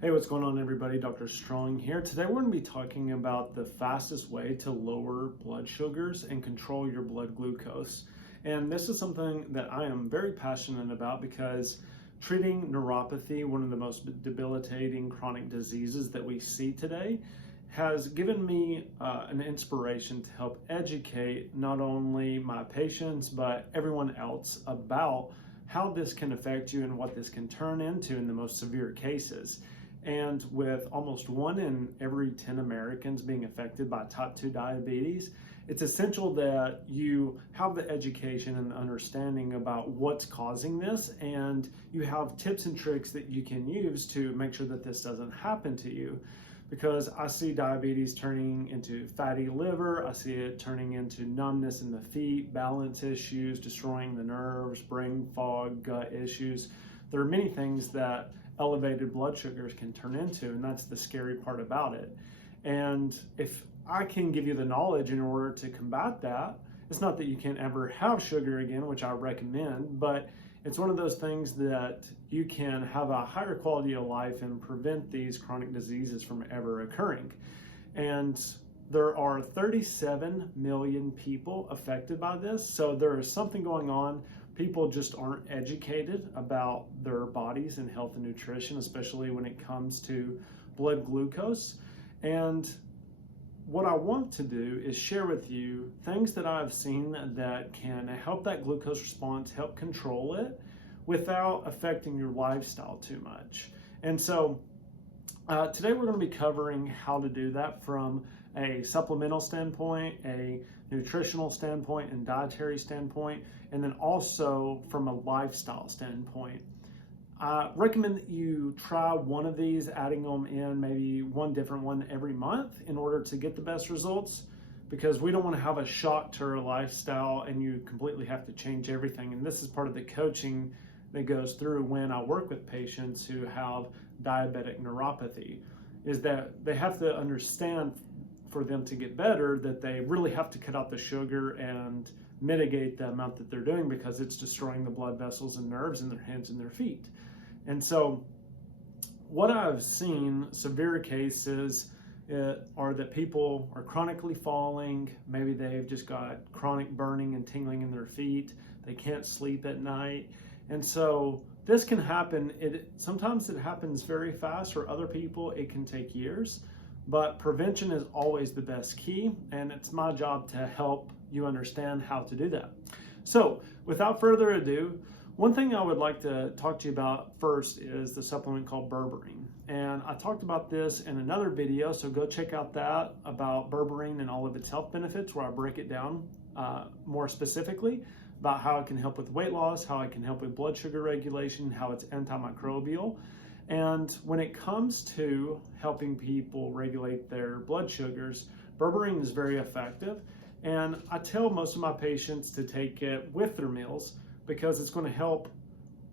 Hey, what's going on, everybody? Dr. Strong here. Today we're going to be talking about the fastest way to lower blood sugars and control your blood glucose. And this is something that I am very passionate about because treating neuropathy, one of the most debilitating chronic diseases that we see today, has given me an inspiration to help educate not only my patients but everyone else about how this can affect you and what this can turn into in the most severe cases. And with almost 1 in every 10 Americans being affected by type 2 diabetes, it's essential that you have the education and understanding about what's causing this, and you have tips and tricks that you can use to make sure that this doesn't happen to you. Because I see diabetes turning into fatty liver, I see it turning into numbness in the feet, balance issues, destroying the nerves, brain fog, gut issues. There are many things that elevated blood sugars can turn into, and that's the scary part about it. And if I can give you the knowledge in order to combat that, it's not that you can't ever have sugar again, which I recommend, but it's one of those things that you can have a higher quality of life and prevent these chronic diseases from ever occurring. And there are 37 million people affected by this, so there is something going on. People just aren't educated about their bodies and health and nutrition, especially when it comes to blood glucose. And what I want to do is share with you things that I've seen that can help that glucose response, help control it without affecting your lifestyle too much. And so today we're going to be covering how to do that from a supplemental standpoint, a nutritional standpoint, and dietary standpoint, and then also from a lifestyle standpoint. I recommend that you try one of these, adding them in, maybe one different one every month in order to get the best results, because we don't want to have a shock to our lifestyle and you completely have to change everything. And this is part of the coaching that goes through when I work with patients who have diabetic neuropathy, is that they have to understand, for them to get better, that they really have to cut out the sugar and mitigate the amount that they're doing, because it's destroying the blood vessels and nerves in their hands and their feet. And so what I've seen, severe cases are that people are chronically falling. Maybe they've just got chronic burning and tingling in their feet. They can't sleep at night. And so this can happen. Sometimes it happens very fast. For other people, it can take years. But prevention is always the best key, and it's my job to help you understand how to do that. So without further ado, one thing I would like to talk to you about first is the supplement called berberine. And I talked about this in another video, so go check out that about berberine and all of its health benefits, where I break it down more specifically about how it can help with weight loss, how it can help with blood sugar regulation, how it's antimicrobial. And when it comes to helping people regulate their blood sugars, berberine is very effective. And I tell most of my patients to take it with their meals, because it's going to help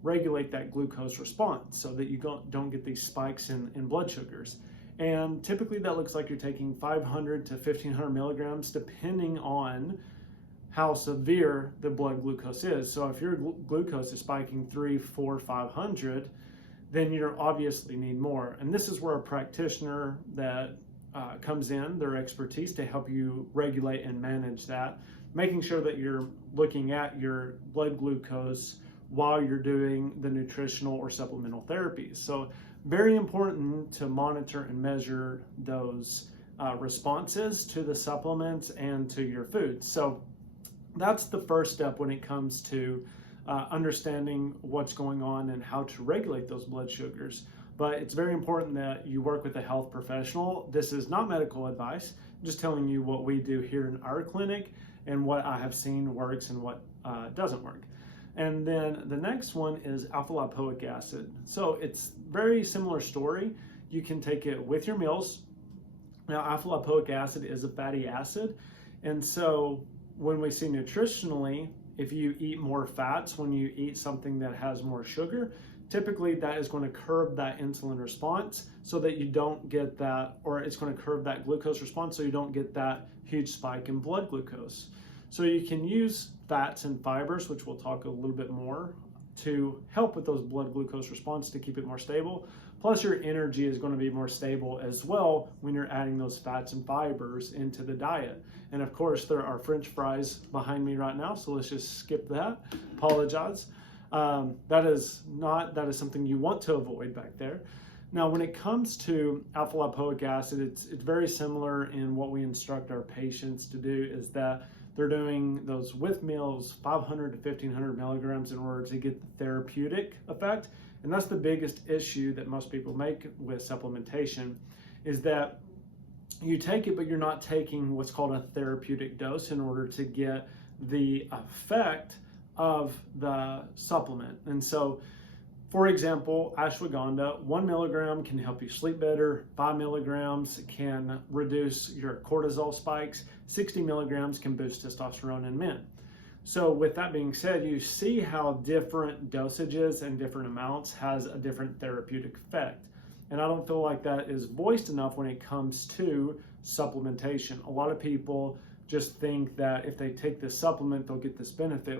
regulate that glucose response so that you don't get these spikes in blood sugars. And typically that looks like you're taking 500 to 1500 milligrams, depending on how severe the blood glucose is. So if your glucose is spiking 300, 400, 500, then you obviously need more. And this is where a practitioner that comes in, their expertise, to help you regulate and manage that, making sure that you're looking at your blood glucose while you're doing the nutritional or supplemental therapies. So very important to monitor and measure those responses to the supplements and to your food. So that's the first step when it comes to understanding what's going on and how to regulate those blood sugars. But it's very important that you work with a health professional. This is not medical advice. I'm just telling you what we do here in our clinic and what I have seen works and what doesn't work. And then the next one is alpha lipoic acid. So it's very similar story. You can take it with your meals. Now, alpha lipoic acid is a fatty acid. And so when we see nutritionally, if you eat more fats, when you eat something that has more sugar, typically that is going to curb that insulin response so that you don't get that, or it's going to curb that glucose response so you don't get that huge spike in blood glucose. So you can use fats and fibers, which we'll talk a little bit more to help with those blood glucose response to keep it more stable. Plus your energy is going to be more stable as well when you're adding those fats and fibers into the diet. And of course there are French fries behind me right now, so let's just skip that. Apologize. That is something you want to avoid back there. Now, when it comes to alpha lipoic acid, it's very similar in what we instruct our patients to do, is that they're doing those with meals, 500 to 1500 milligrams in order to get the therapeutic effect. And that's the biggest issue that most people make with supplementation, is that you take it, but you're not taking what's called a therapeutic dose in order to get the effect of the supplement. And so, for example, ashwagandha, 1 milligram can help you sleep better, 5 milligrams can reduce your cortisol spikes, 60 milligrams can boost testosterone in men. So with that being said, you see how different dosages and different amounts has a different therapeutic effect. And I don't feel like that is voiced enough when it comes to supplementation. A lot of people just think that if they take this supplement, they'll get this benefit,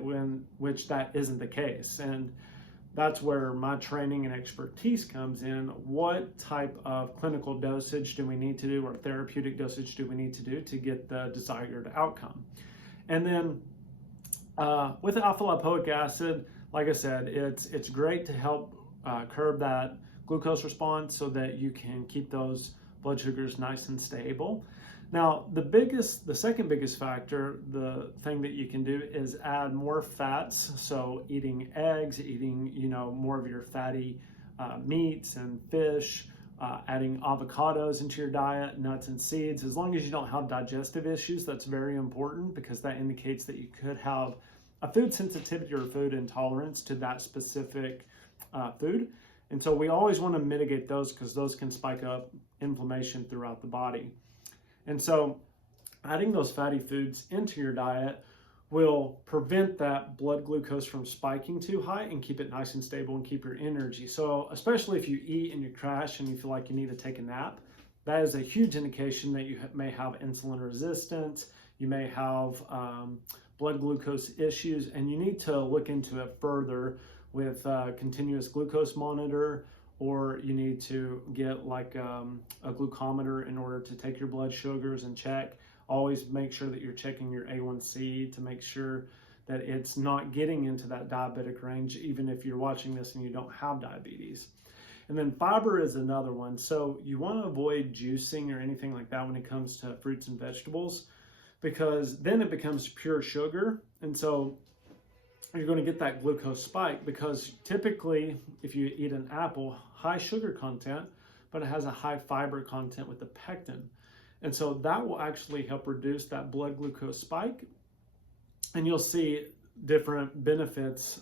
which that isn't the case. And that's where my training and expertise comes in. What type of clinical dosage do we need to do, or therapeutic dosage do we need to do to get the desired outcome? And then with alpha lipoic acid, like I said, it's great to help curb that glucose response so that you can keep those blood sugars nice and stable. Now, the second biggest factor, the thing that you can do, is add more fats. So eating eggs, eating, more of your fatty meats and fish, adding avocados into your diet, nuts and seeds. As long as you don't have digestive issues, that's very important, because that indicates that you could have a food sensitivity or food intolerance to that specific food. And so we always want to mitigate those, because those can spike up inflammation throughout the body. And so adding those fatty foods into your diet will prevent that blood glucose from spiking too high and keep it nice and stable and keep your energy. So especially if you eat and you crash and you feel like you need to take a nap, that is a huge indication that you may have insulin resistance, you may have blood glucose issues, and you need to look into it further with a continuous glucose monitor, or you need to get like a glucometer in order to take your blood sugars and check. Always make sure that you're checking your A1C to make sure that it's not getting into that diabetic range, even if you're watching this and you don't have diabetes. And then fiber is another one. So you want to avoid juicing or anything like that when it comes to fruits and vegetables, because then it becomes pure sugar. And so you're going to get that glucose spike, because typically if you eat an apple, high sugar content, but it has a high fiber content with the pectin. And so that will actually help reduce that blood glucose spike. And you'll see different benefits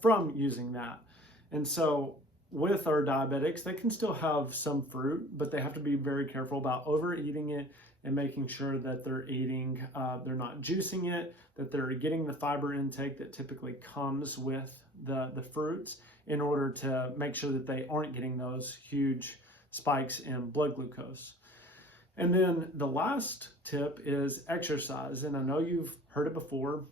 from using that. And so with our diabetics, they can still have some fruit, but they have to be very careful about overeating it and making sure that they're eating, they're not juicing it, that they're getting the fiber intake that typically comes with the fruits, in order to make sure that they aren't getting those huge spikes in blood glucose. And then the last tip is exercise. And I know you've heard it before.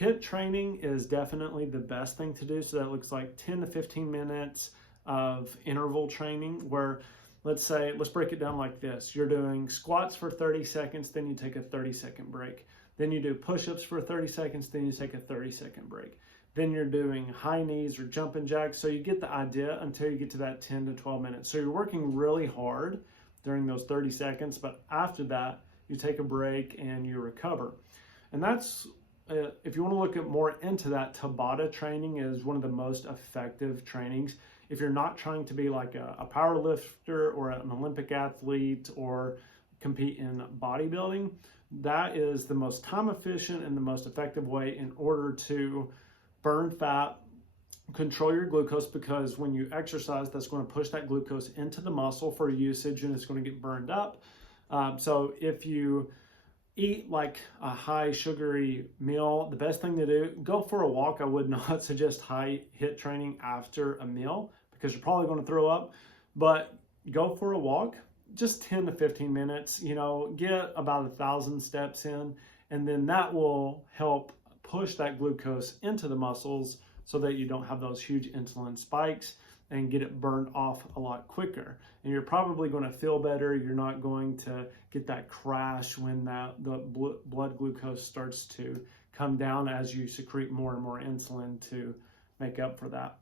HIIT training is definitely the best thing to do. So that looks like 10 to 15 minutes of interval training, where let's break it down like this. You're doing squats for 30 seconds, then you take a 30-second break. Then you do push-ups for 30 seconds, then you take a 30-second break. Then you're doing high knees or jumping jacks. So you get the idea until you get to that 10 to 12 minutes. So you're working really hard during those 30 seconds, but after that, you take a break and you recover. And that's, if you want to look at more into that, Tabata training is one of the most effective trainings. If you're not trying to be like a power lifter or an Olympic athlete or compete in bodybuilding, that is the most time efficient and the most effective way in order to burn fat, control your glucose, because when you exercise, that's going to push that glucose into the muscle for usage and it's going to get burned up. So if you eat like a high sugary meal, the best thing to do, go for a walk. I would not suggest high HIIT training after a meal, because you're probably going to throw up, but go for a walk, just 10 to 15 minutes, get about 1,000 steps in, and then that will help push that glucose into the muscles, so that you don't have those huge insulin spikes and get it burned off a lot quicker. And you're probably going to feel better. You're not going to get that crash when the blood glucose starts to come down as you secrete more and more insulin to make up for that.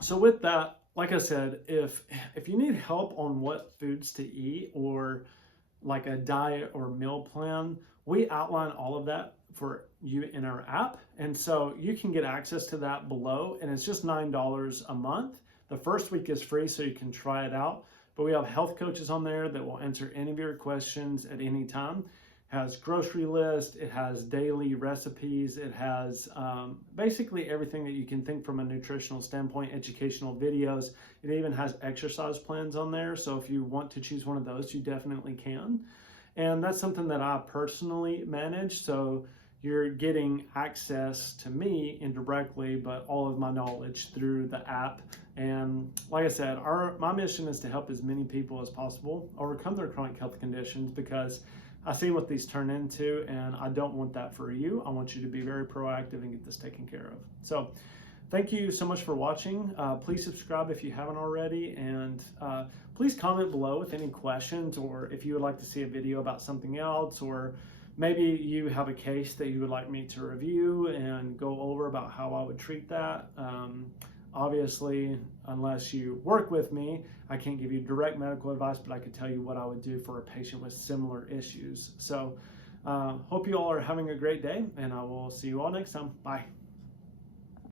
So with that, like I said, if you need help on what foods to eat or like a diet or meal plan, we outline all of that for you in our app. And so you can get access to that below, and it's just $9 a month. The first week is free, so you can try it out. But we have health coaches on there that will answer any of your questions at any time. It has grocery list, it has daily recipes, it has basically everything that you can think from a nutritional standpoint, educational videos. It even has exercise plans on there. So if you want to choose one of those, you definitely can. And that's something that I personally manage. So you're getting access to me indirectly, but all of my knowledge through the app. And like I said, my mission is to help as many people as possible overcome their chronic health conditions, because I see what these turn into, and I don't want that for you. I want you to be very proactive and get this taken care of. So thank you so much for watching. Please subscribe if you haven't already, and please comment below with any questions, or if you would like to see a video about something else, or maybe you have a case that you would like me to review and go over about how I would treat that. Obviously, unless you work with me, I can't give you direct medical advice, but I could tell you what I would do for a patient with similar issues. So hope you all are having a great day, and I will see you all next time. Bye.